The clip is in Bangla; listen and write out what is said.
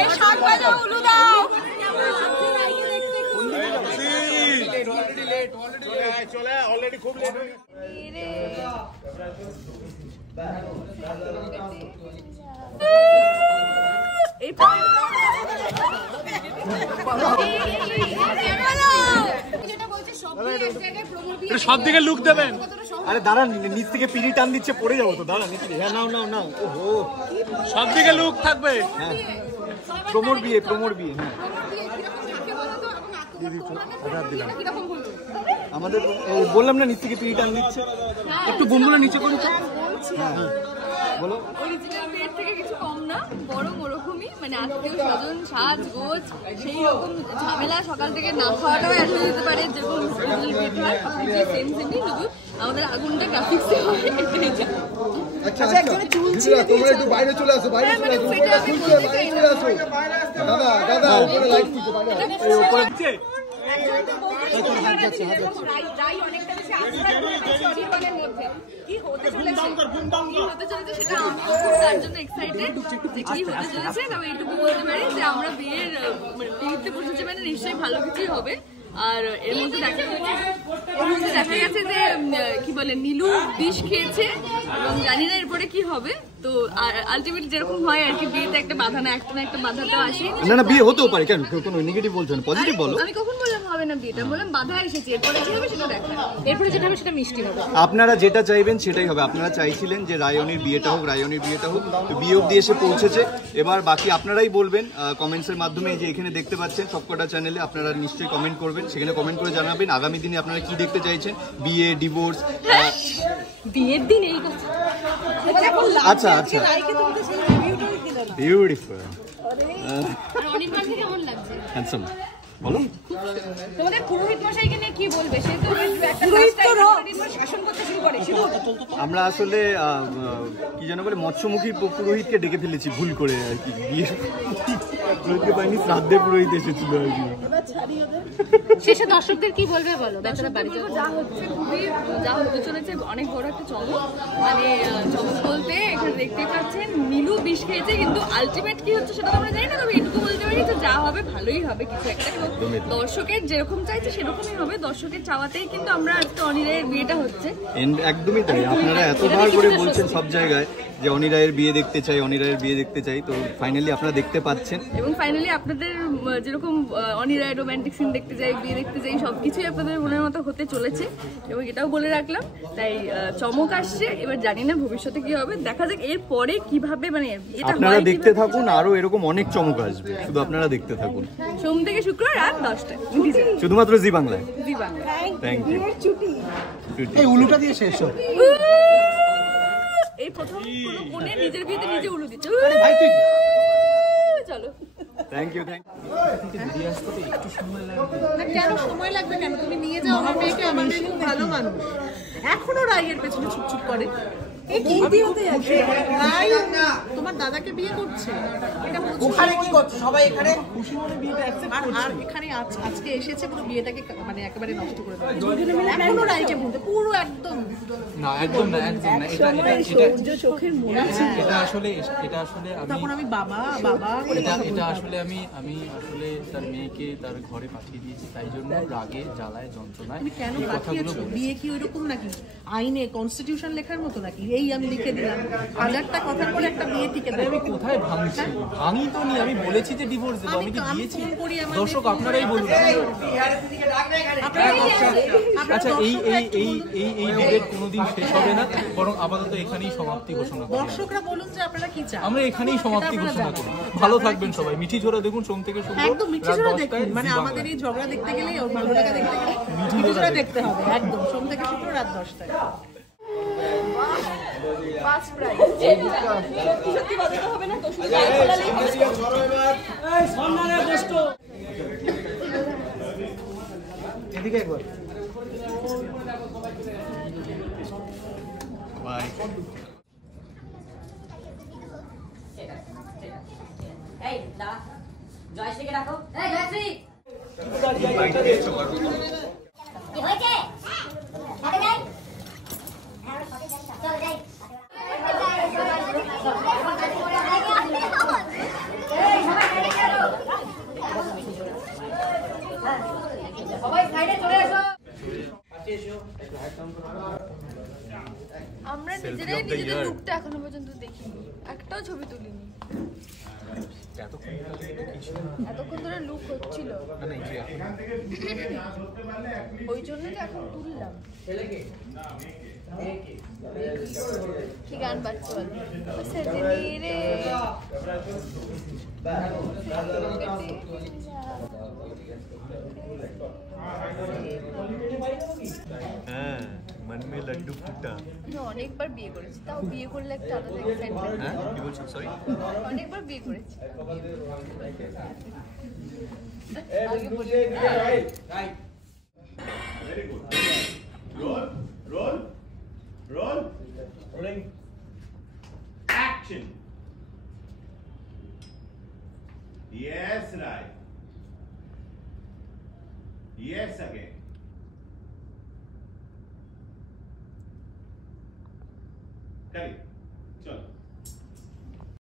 এই শাক বাজা উলু দাও। চলে অলরেডি খুব লেট হয়ে সব দিকে লুক দেবেন। আরে দাঁড়ান, নিচ থেকে পিড়ি টান দিচ্ছে, পড়ে যাবো তো। দাঁড়ান, হ্যাঁ নাও নাও নাও। ওহো, সব দিকে লুক থাকবে। হ্যাঁ, প্রমোর বিয়ে, প্রমোর বিয়ে। হ্যাঁ আমাদের বললাম না, নিচ থেকে পিড়ি টান দিচ্ছে। একটু বন্ধুরা নিচে করুন। হ্যাঁ বলো। অরিজিনাল বিয়ের থেকে কিছু কম না, বরং ওরকমই, মানে আত্মীয় স্বজন সাজগোজ সেই রকম ঝামেলা সকাল থেকে না খাওয়াটাও অ্যাড হয়ে যেতে পারে, যেরকম অরিজিনাল বিয়েতে হয় সবকিছু সেম সেমই, শুধু আমাদের আগুনটা গ্রাফিক্সে হয়। আচ্ছা একজনের চুল ছিল, তোমরা একটু বাইরে চলে আসো, বাইরে চলে আসো, উপরে চুল ছিল, বাইরে চলে আসো। দাদা দাদা উপরে লাইট দিতে বাইরে আসো। এই উপরে নিচে আমরা বিয়ের বিয়েতে বসেছি মানে নিশ্চয়ই ভালো কিছুই হবে। আর এর মধ্যে দেখা গেছে যে কি বলে নীলু বিষ খেয়েছে এবং জানি না এরপরে কি হবে। তো আলটিমেটলি যেরকম হয় আর কি, বিয়েতে একটা বাধা না একটা বাধা তো আসে না। না বিয়ে হতেও পারে, কেন কোনো নেগেটিভ বলছো না, পজিটিভ বলো। আমি কখন বললাম হবে না বিয়েটা, বললাম বাধা এসেছে, এরপরে কি হবে সেটা দেখা, এরপরে যেটা হবে সেটা মিষ্টি হবে। আপনারা যেটা চাইবেন সেটাই হবে। আপনারা চাইছিলেন যে রায়নির বিয়েটা হোক, রায়নির বিয়েটা হোক, তো বিয়ে অবধি এসে পৌঁছেছে। এবার বাকি আপনারাই বলবেন কমেন্টসের মাধ্যমে। যে এখানে দেখতে পাচ্ছেন সবকটা চ্যানেলে, আপনারা নিশ্চয়ই কমেন্ট করবেন, সেখানে কমেন্ট করে জানাবেন আগামী দিনে আপনারা কি দেখতে চাইছেন, বিয়ে, ডিভোর্স। বিয়ের দিন এই কথা। আচ্ছা আচ্ছা, বিউটিফুল। অনির্বাণকে কেমন লাগছে? হ্যান্ডসাম। বলো তোমাদের পুরোহিত মশাইকে নিয়ে কি বলবে? সে তো একটা শাসন করতে শুরু করে। আমরা আসলে কি যেন বলে, মৎস্যমুখী পুরোহিতকে ডেকে ফেলেছি ভুল করে আর কি। বিয়ে পুরোহিতকে পাইনি, শ্রাদ্ধে পুরোহিত এসেছিল আর কি। শেষে দর্শকদের কি বলবে বলো? বেচারা বাড়ি যা হচ্ছে, খুবই যা হতে চলেছে অনেক বড় একটা চমক। মানে চমক বলতে এখানে দেখতেই পাচ্ছেন নীলু বিষ খেয়েছে, কিন্তু আলটিমেট কি হচ্ছে সেটা আমরা জানি না। তবে এটুকু বলতে পারি যে যা হবে ভালোই হবে কিছু একটা, এবং দর্শকের যেরকম চাইছে সেরকমই হবে। দর্শকের চাওয়াতেই কিন্তু আমরা আজকে অনিরায়ের বিয়েটা হচ্ছে। একদমই তাই। আপনারা এতবার করে বলছেন সব জায়গায় যে অনিরায়ের বিয়ে দেখতে চাই, অনিরায়ের বিয়ে দেখতে চাই, তো ফাইনালি আপনারা দেখতে পাচ্ছেন। এবং ফাইনালি আপনাদের যেরকম অনিরায়ের রোম্যান্টিক সিন দেখতে চাই, বিয়ে দেখতে চাই, সবকিছুই আপনাদের মনের মতো হতে চলেছে। এবং এটাও বলে রাখলাম, তাই চমক আসছে। এবার জানি না ভবিষ্যতে কি হবে, দেখা যাক এরপরে কিভাবে, মানে আপনারা দেখতে থাকুন, আরো এরকম অনেক চমক আসবে, শুধু আপনারা দেখতে থাকুন। সোম থেকে শুক্র রাত 10টায় শুধুমাত্র জি বাংলায়। জি বাংলা। Thank you. এই উলুটা দিয়ে শেষ হবে। এই প্রথম কোনো কোণে নিজের বিয়েতে নিজে উলু দিচ্ছে। চলো, থ্যাংক ইউ। থ্যাংক না কেন সময় লাগবে কেন? তুমি নিয়ে যাও আমার মেয়েকে, আমার মেয়ে খুব ভালো মানুষ, এখনো রায়ের পেছনে ছুটছুট করে। তোমার দাদাকে বিয়ে করছে, ওখানে কি করছে সবাই? এখানে খুশি মনে বিয়েটা অ্যাকসেপ্ট করছে, আর এখানে আজকে এসেছে পুরো বিয়েটাকে মানে একেবারে নষ্ট করে দেবে। এখনো রায়কে বলতে পুরো একদম না, একদম না, একদম না। এটা চোখের মনে এটা আসলে আমি তখন আমি বাবা বাবা করে এটা আসলে আমি আসলে তার মেয়েকে তার ঘরে পাঠিয়ে দিয়েছি, তাই জন্য রাগে জ্বালায় যন্ত্রণায় তুমি কেন পাঠিয়েছো? বিয়ে কি ওইরকম নাকি আইনে কনস্টিটিউশন লেখার মতো নাকি? এই আমি লিখে দিলাম, হাজারটা কথার পরে একটা বিয়ে টিকে দেবে। আমি কোথায় ভাঙছি? ভাঙি তো নি, আমি বলেছি যে ডিভোর্স দেবো, আমি কি দিয়েছি? দর্শক আপনারাই বলুন। আচ্ছা, এই ডিবেট কোনোদিন শেষ হবে না, বরং আপাতত এখানেই সমাপ্তি ঘোষণা করি। দর্শকরা বলুন যে আপনারা কি চান, আমরা এখানেই সমাপ্তি ঘোষণা করি। ভালো থাকবেন সবাই। মিঠি ঝোড়া দেখুন সোম থেকে শুক্র, একদম মিঠি ঝোড়া দেখুন। মানে আমাদের এই ঝগড়া দেখতে গেলে, ওর ভালো টাকা দেখতে গেলে মিঠি ঝোড়া দেখতে হবে। একদম সোম থেকে শুক্র রাত 10টায়। ফার্স্ট প্রাইজ সত্যি বলতে হবে না তো, শুধু বলালেই হবে। এই সম্মানের গোষ্ঠ এদিকে একবার বাই। এই দা জয়শ্রীকে রাখো। এই জয়শ্রী কি হয়েছে? আরে যাই চল যাই। সেলফি নিজেরাই অফ দ্য নিজেদের ইয়ার। লুকটা এখনো পর্যন্ত দেখিনি, একটাও ছবি তুলিনি। এতক্ষণ ধরে লুক হচ্ছিল, ওই জন্য তো এখন তুললাম। কি গান বাজছে বল? সজনী রে হ্যাঁ, মন মে লাড্ডু ফুটা। আমি অনেকবার বিয়ে করেছি, তাও বিয়ে করলে একটা আলাদা এক্সাইটমেন্ট। হ্যাঁ, কি বলছো? সরি। অনেকবার বিয়ে করেছি। আগে বলি Very good. Roll, roll, roll. Rolling. Action. Yes, right. Yes, again. Tell it.